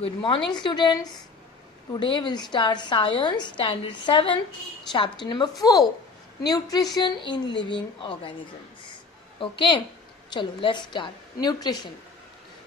Good morning, students. Today we'll start Science Standard 7, Chapter number 4, Nutrition in Living Organisms. Okay, chalo, let's start. Nutrition.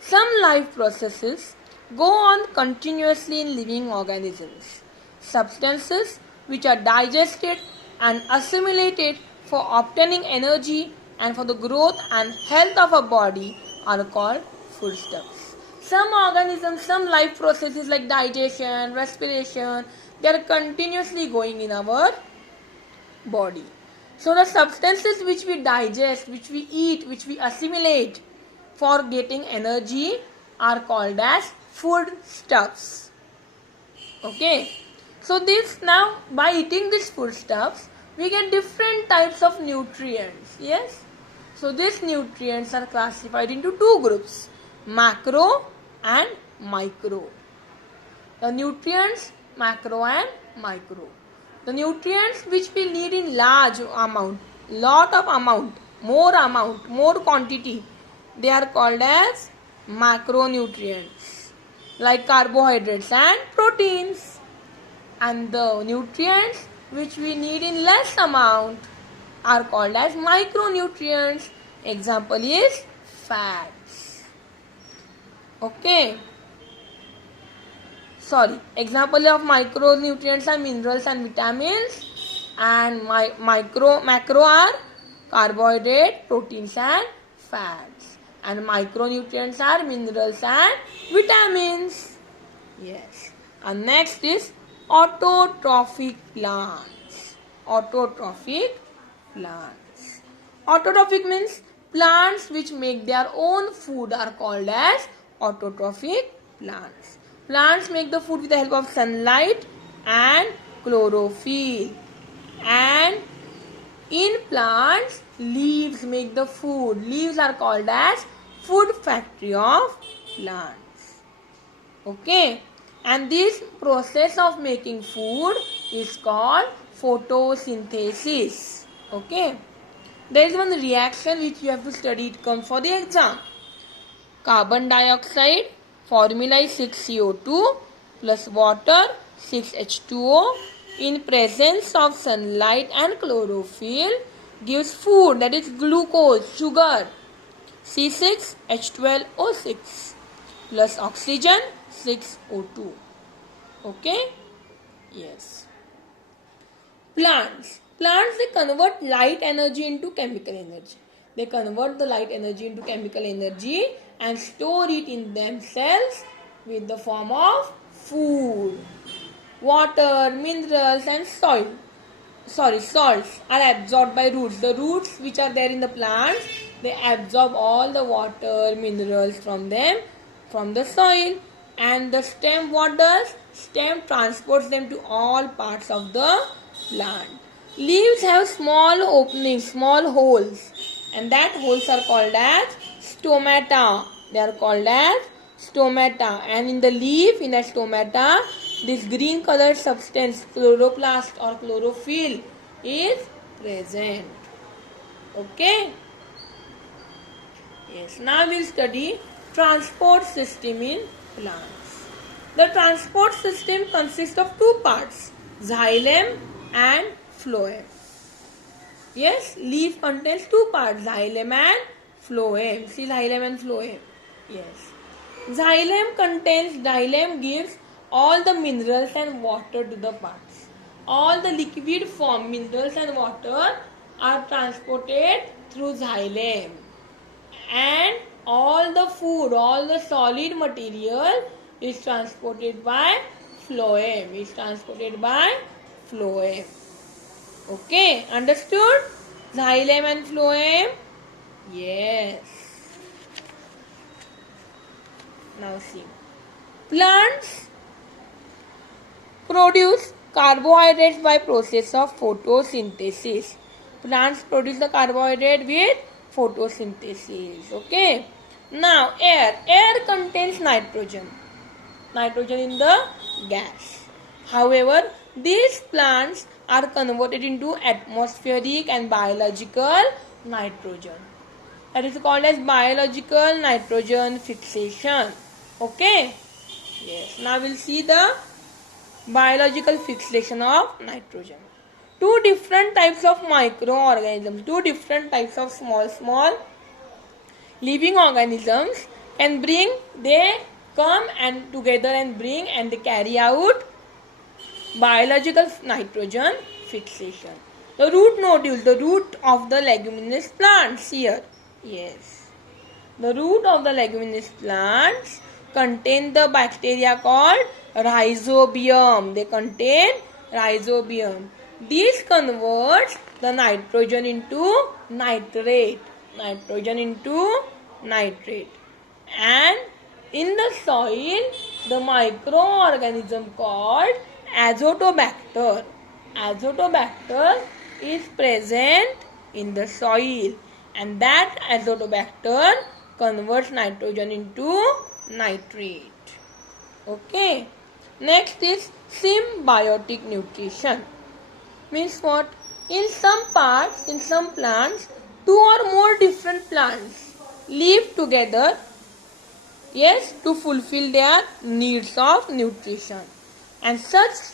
Some life processes go on continuously in living organisms. Substances which are digested and assimilated for obtaining energy and for the growth and health of a body are called foodstuffs. Some organisms, some life processes like digestion, respiration, they are continuously going in our body. So the substances which we digest, which we eat, which we assimilate for getting energy are called as foodstuffs. Okay. So this now by eating these foodstuffs we get different types of nutrients. Yes. So these nutrients are classified into two groups, macro and micro. The nutrients macro and micro. The nutrients which we need in large amount, more quantity, they are called as macronutrients like carbohydrates and proteins. And the nutrients which we need in less amount are called as micronutrients. Example is fats. Okay. Example of micronutrients are minerals and vitamins, and macro are carbohydrate, proteins and fats, and micronutrients are minerals and vitamins. Yes. And next is autotrophic plants. Autotrophic means plants which make their own food are called as autotrophic plants. Plants make the food with the help of sunlight and chlorophyll. And in plants, leaves make the food. Leaves are called as food factory of plants. Okay. And this process of making food is called photosynthesis. Okay. There is one reaction which you have to study. It comes for the exam. Carbon dioxide, formula is 6CO2 plus water 6H2O in presence of sunlight and chlorophyll gives food, that is glucose, sugar, C6H12O6 plus oxygen 6O2. Okay? Yes. Plants, they convert light energy into chemical energy. They convert the light energy into chemical energy and store it in themselves with the form of food. Water, minerals and salts are absorbed by roots. The roots which are there in the plants, they absorb all the water, minerals from them, from the soil. And the stem, what does? Stem transports them to all parts of the plant. Leaves have small openings, small holes, and that holes are called as stomata. They are called as stomata. And in the leaf, in the stomata, this green colored substance, chloroplast or chlorophyll, is present. Okay? Yes. Now we will study transport system in plants. The transport system consists of two parts, xylem and phloem. Yes, leaf contains two parts, xylem and phloem. See, xylem and phloem. Yes. Xylem gives all the minerals and water to the parts. All the liquid form, minerals and water are transported through xylem. And all the food, all the solid material is transported by phloem. Okay, understood? Xylem and phloem? Yes. Now see. Plants produce carbohydrates by process of photosynthesis. Plants produce the carbohydrate with photosynthesis. Okay. Now air contains nitrogen in the gas. However, these plants are converted into atmospheric and biological nitrogen. That is called as biological nitrogen fixation. Okay. Yes. Now we'll see the biological fixation of nitrogen. Two different types of microorganisms, two different types of small living organisms they come and together and they carry out biological nitrogen fixation. The root nodule, the root of the leguminous plants here. Yes. The root of the leguminous plants contain the bacteria called rhizobium. They contain rhizobium. This converts the nitrogen into nitrate. Nitrogen into nitrate. And in the soil, the microorganism called azotobacter. Azotobacter is present in the soil, and that azotobacter converts nitrogen into nitrate. Okay. Next is symbiotic nutrition. Means what? In some plants, two or more different plants live together, yes, to fulfill their needs of nutrition. And such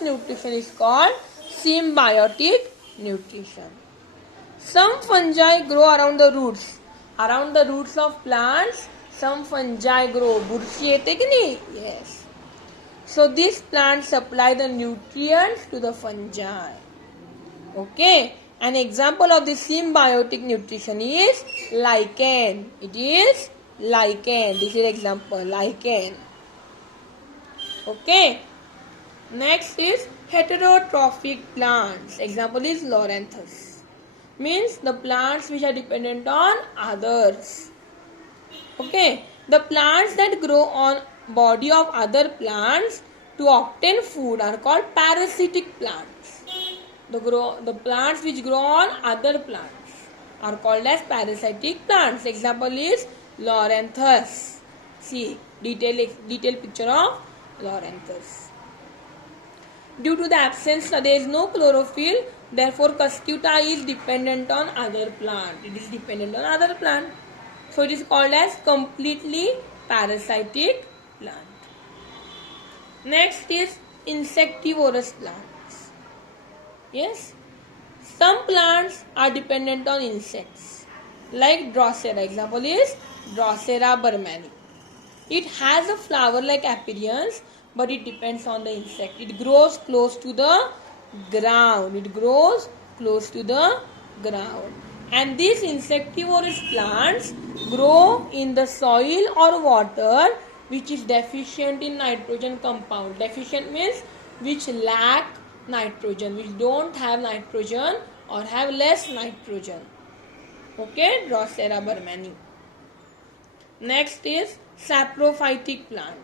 nutrition is called symbiotic nutrition. Some fungi grow around the roots. Around the roots of plants, some fungi grow. Burshi yete ki nahi? Yes. So these plants supply the nutrients to the fungi. Okay. An example of this symbiotic nutrition is lichen. It is lichen. This is example, lichen. Okay. Next is heterotrophic plants. Example is Loranthus. Means the plants which are dependent on others. Okay. The plants that grow on body of other plants to obtain food are called parasitic plants. The plants which grow on other plants are called as parasitic plants. Example is Loranthus. See detailed picture of Loranthus. Due to the absence, there is no chlorophyll. Therefore, Cuscuta is dependent on other plant. It is dependent on other plant. So it is called as completely parasitic plant. Next is insectivorous plants. Yes, some plants are dependent on insects, like Drosera. Example is Drosera burmani. It has a flower-like appearance, but it depends on the insect. It grows close to the ground. And these insectivorous plants grow in the soil or water which is deficient in nitrogen compound. Deficient means which lack nitrogen, which don't have nitrogen or have less nitrogen. Okay, Drosera burmani. Next is saprophytic plant.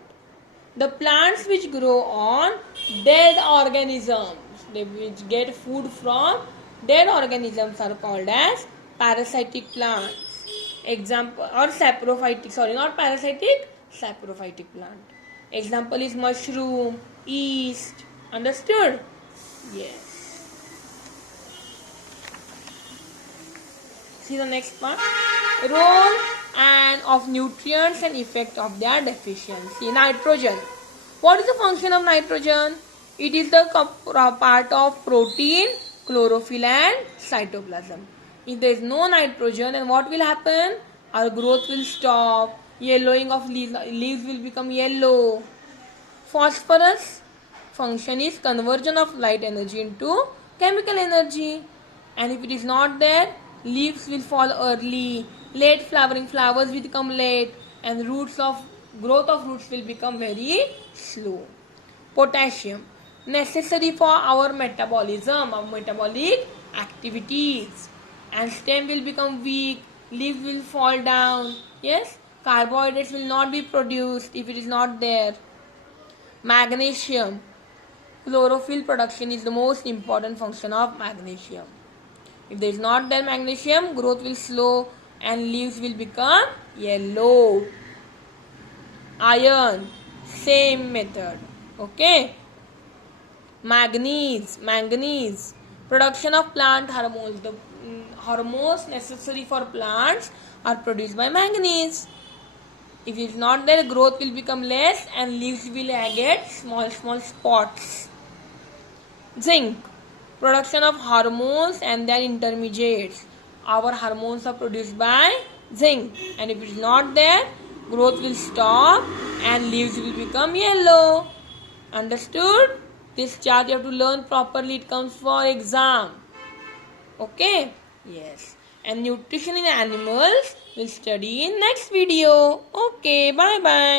The plants which grow on dead organisms, which get food from dead organisms, are called as parasitic plants. Example, or saprophytic, not parasitic, saprophytic plant. Example is mushroom, yeast. Understood? Yes. See the next part. Role and of nutrients and effect of their deficiency. Nitrogen. What is the function of nitrogen? It is the part of protein, chlorophyll and cytoplasm. If there is no nitrogen, then what will happen? Our growth will stop. Yellowing of leaves will become yellow. Phosphorus function is conversion of light energy into chemical energy. And if it is not there, leaves will fall early. Late flowering, flowers will become late, and growth of roots will become very slow. Potassium, necessary for our metabolism, our metabolic activities. And stem will become weak, leaves will fall down. Yes, carbohydrates will not be produced if it is not there. Magnesium, chlorophyll production is the most important function of magnesium. If there is not there magnesium, growth will slow and leaves will become yellow. Iron, same method. Okay. Manganese, production of plant hormones. The hormones necessary for plants are produced by manganese. If it is not there, growth will become less and leaves will get small spots. Zinc, production of hormones and their intermediates. Our hormones are produced by zinc, and if it is not there, growth will stop and leaves will become yellow. Understood? This chart you have to learn properly. It comes for exam. Okay? Yes. And nutrition in animals we'll study in next video. Okay, bye bye.